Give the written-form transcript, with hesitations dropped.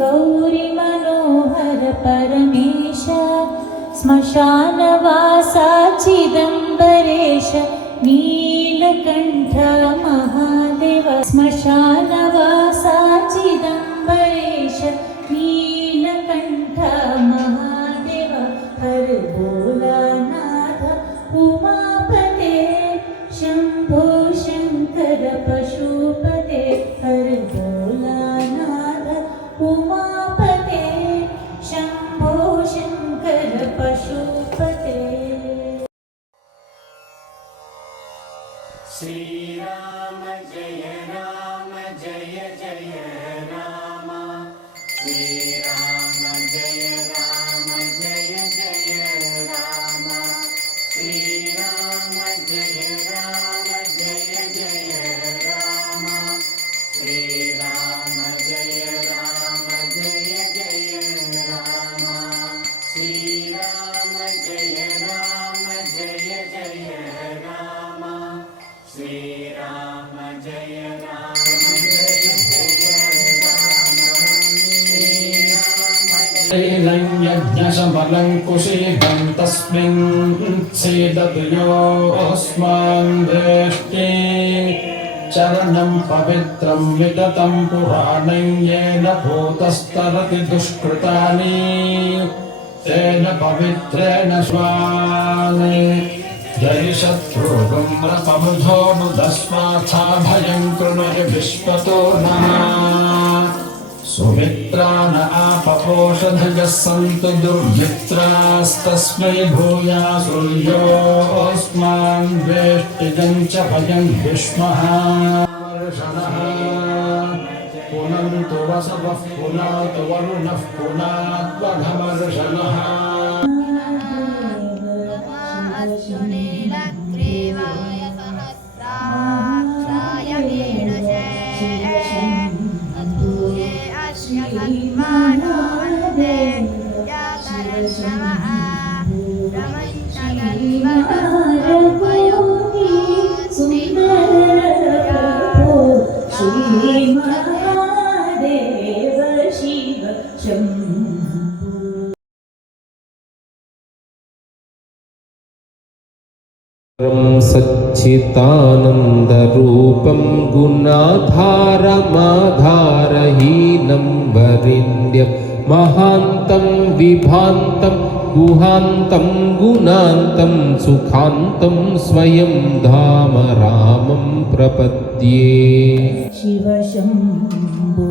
गौरी मनोहर परमेश श्मशानवासा चिदम्बरेश नीलकण्ठ महादेव श्मशानवासा चिदम्बरेश नीलकण्ठ महादेव हर भोलानाथ उमापते शम्भो शङ्कर पशुपते हर भोलानाथ उमापते शम्भो शङ्कर पशुपते। श्रीराम जय जय राम श्रीराम जय राम जय राम श्रीराम जय राम जय राम श्रीराम जय राम जय राम श्रीराम जय राम जय राम श्रीराम जय राम यज्ञशबलं कुशीलं तस्मिन् सेदतयोऽस्मान् वेष्टे चरणं पवित्रं विततं पुराणं येन भूतस्तरति दुष्कृतानि तेन पवित्रेण स्वानि जय शत्रुघ्नं रपबुधो मुदस्माथा भयं कृणुहि विश्वतो नः सुमित्रा न आपपोषधयः सन्तु दुर्मित्रास्तस्मै भूयासुर्योऽस्मान् वेष्टिजं च भयं विष्मः वर्षणः पुनन्तु वसवः पुनातु वरुणः पुनात्वघवर्षणः सुनीलग्रीवाय सहस्राक्षाय वीणशे अद्भुते अस्य कल्मानोऽन्ते यातरश्रमः रमन्तगल्वनोपयोगी श्रीमहादेव शिव शम्भो। सच्चिदानन्दरूपं गुणाधारमाधारहीनं वरिण्यं महान्तं विभान्तं गुहान्तं गुणान्तं सुखान्तं स्वयं धाम रामं प्रपद्ये। शिव शम्भो